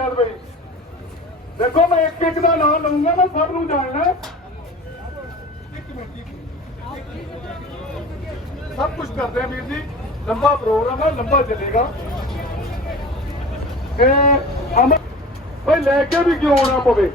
चल रही देखो मैं एक एक का नाम लूँगा मैं सब नु सब कुछ कर रहे वीर जी लंबा प्रोग्राम है लंबा चलेगा भाई लेके भी क्यों आना पवे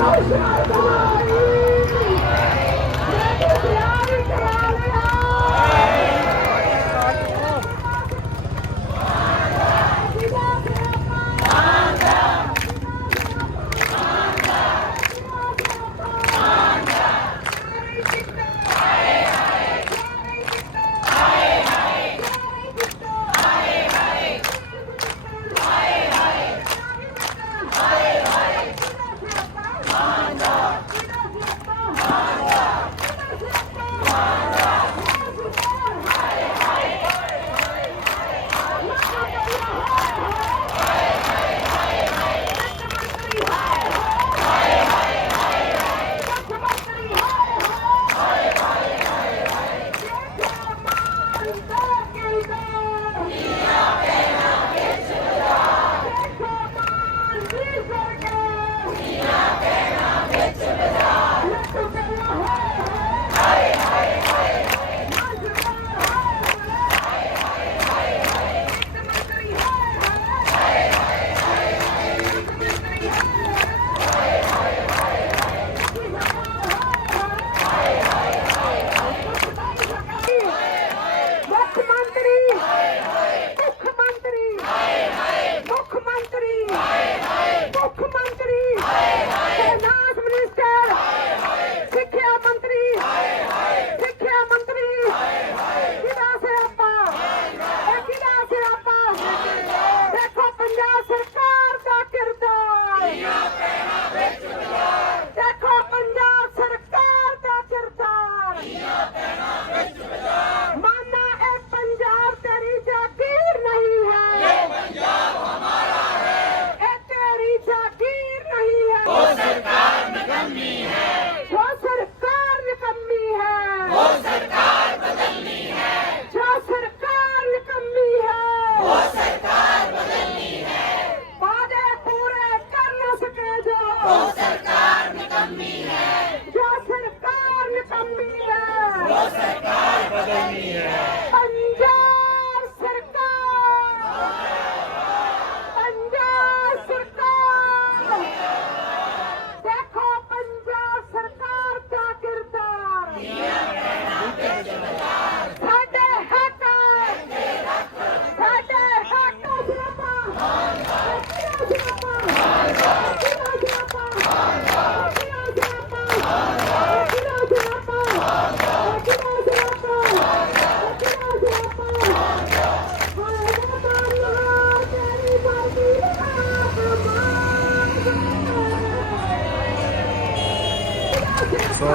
Russia! Come on!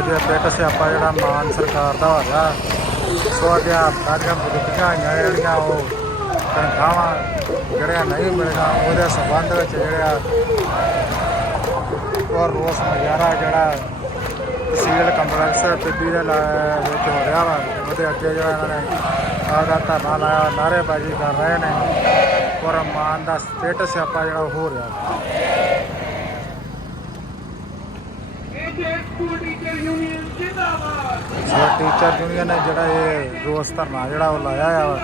ਸੋ ਪਿੱਟ ਸਿਆਪਾ ਜਿਹੜਾ ਮਾਨ ਸਰਕਾਰ ਦਾ ਹੋ ਰਿਹਾ। ਸੋ ਅਧਿਆਪਕਾਂ ਦੀਆਂ ਬੁੱਧੀਆਂ ਆਈਆਂ, ਜਿਹੜੀਆਂ ਉਹ ਤਨਖਾਹਾਂ ਜਿਹੜੀਆਂ ਨਹੀਂ ਮਿਲਣਾ ਉਹਦੇ ਸੰਬੰਧ ਵਿੱਚ ਜਿਹੜਾ ਉਹ ਰੋਸ ਮੁਜ਼ਾਹਰਾ ਜਿਹੜਾ ਤਹਿਸੀਲ ਕੰਪਲੈਕਸ ਟਿੱਬੀ ਦੇ ਲਾ- ਵਿੱਚ ਹੋ ਰਿਹਾ ਵਾ। ਉਹਦੇ ਅੱਗੇ ਜਿਹੜਾ ਇਹਨਾਂ ਨੇ ਆਦਾ ਧਰਨਾ ਲਾਇਆ, ਨਾਅਰੇਬਾਜ਼ੀ ਕਰ ਰਹੇ ਨੇ। ਔਰ ਮਾਨ ਦਾ ਸਟੇਟਸ ਸਿਆਪਾ ਜਿਹੜਾ ਉਹ ਹੋ ਰਿਹਾ। ਇਹ ਸਕੂਲ ਟੀਚਰ ਟੀਚਰ ਯੂਨੀਅਨ ਨੇ ਜਿਹੜਾ ਇਹ ਰੋਸ ਧਰਨਾ ਜਿਹੜਾ ਉਹ ਲਾਇਆ ਆ,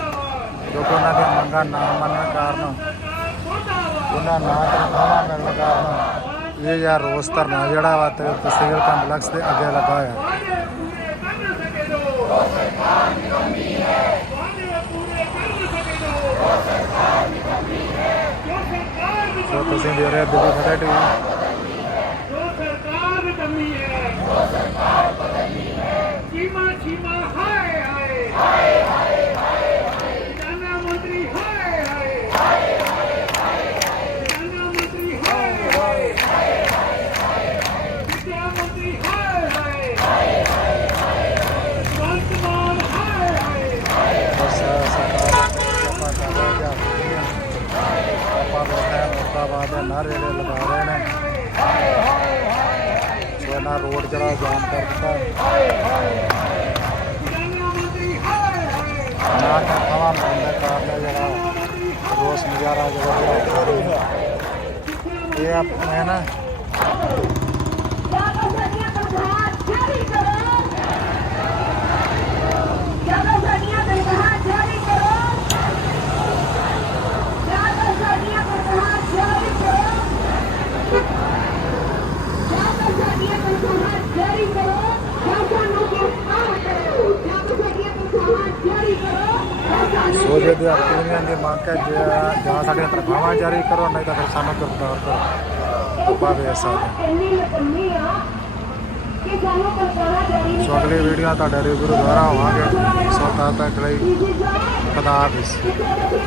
ਜੋ ਕਿ ਉਹਨਾਂ ਦੀਆਂ ਮੰਗਾਂ ਨਾ ਮੰਨਣ ਕਾਰਨ, ਉਹਨਾਂ ਨਾ ਤਨਖਾਹਾਂ ਮਿਲਣ ਕਾਰਨ ਇਹ ਯਾਰ ਰੋਸ ਧਰਨਾ ਜਿਹੜਾ ਵਾ ਤੇ ਤਹਿਸੀਲ ਕੰਪਲੈਕਸ ਦੇ ਅੱਗੇ ਲੱਗਾ ਹੋਇਆ। ਜੋ ਸੋ ਤੁਸੀਂ ਦੇਖ ਰਹੇ ਹੋ ਦਿੱਲੀ ਫਤਿਹ ਟੀਵੀ। ਜੋ ਸਰਕਾਰ ਨਿਕੰਮੀ ਹੈ। ਸੋ ਰੋਡ ਜਿਹੜਾ ਜਾਮ ਕਰ ਦਿੱਤਾ। ਨਾ ਤਨਖਾਹਾਂ ਮਿਲਣ ਦੇ ਕਾਰਨ ਜਿਹੜਾ ਰੋਸ ਮੁਜ਼ਾਹਰਾ ਜਿਹੜਾ ਉਹ ਕਰ ਰਹੇ ਨਾ ਜ਼ਿਆਦਾ ਸਾਡੀਆਂ ਤਨਖਾਹਾਂ ਜਾਰੀ ਕਰੋ ਜ਼ਿਆਦਾ ਸਾਡੀਆਂ ਤਨਖਾਹਾਂ ਜਾਰੀ ਕਰੋ ਜ਼ਿਆਦਾ ਸਾਡੀਆਂ ਤਨਖਾਹਾਂ ਜਾਰੀ ਕਰੋ ਜ਼ਿਆਦਾ ਸਾਡੀਆਂ ਤਨਖਾਹਾਂ ਜਾਰੀ ਕਰੋ ਜਾਂ ਸਾਨੂੰ ਗ੍ਰਿਫਤਾਰ ਕਰੋ ਜ਼ਿਆਦਾ ਸਾਡੀਆਂ ਤਨਖਾਹਾਂ ਜਾਰੀ ਕਰੋ ਜਾਂ ਸਾਨੂੰ ਸੋ ਜੇ ਅਧਿਆਪਕ ਯੂਨੀਅਨ ਜਾਂ ਸਾਡੀਆਂ ਤਨਖਾਹਾਂ ਜਾਰੀ ਕਰੋ, ਨਹੀਂ ਤਾਂ ਫਿਰ ਸਾਨੂੰ ਗ੍ਰਿਫਤਾਰ ਕਰੋ? ਆਪਾਂ ਵੇਖ ਸਕਦੇ ਕਿ ਸਾਨੂੰ ਸੋ ਅਗਲੀ ਵੀਡੀਓ ਤੁਹਾਡੇ ਰਿਵਿਊ ਦੁਆਰਾ ਹੋਵਾਂਗੇ। ਸੋ ਤਦ ਤੱਕ ਲਈ ਕਰਦੀ ਖੁਦਾ ਹਾਫਿਜ਼।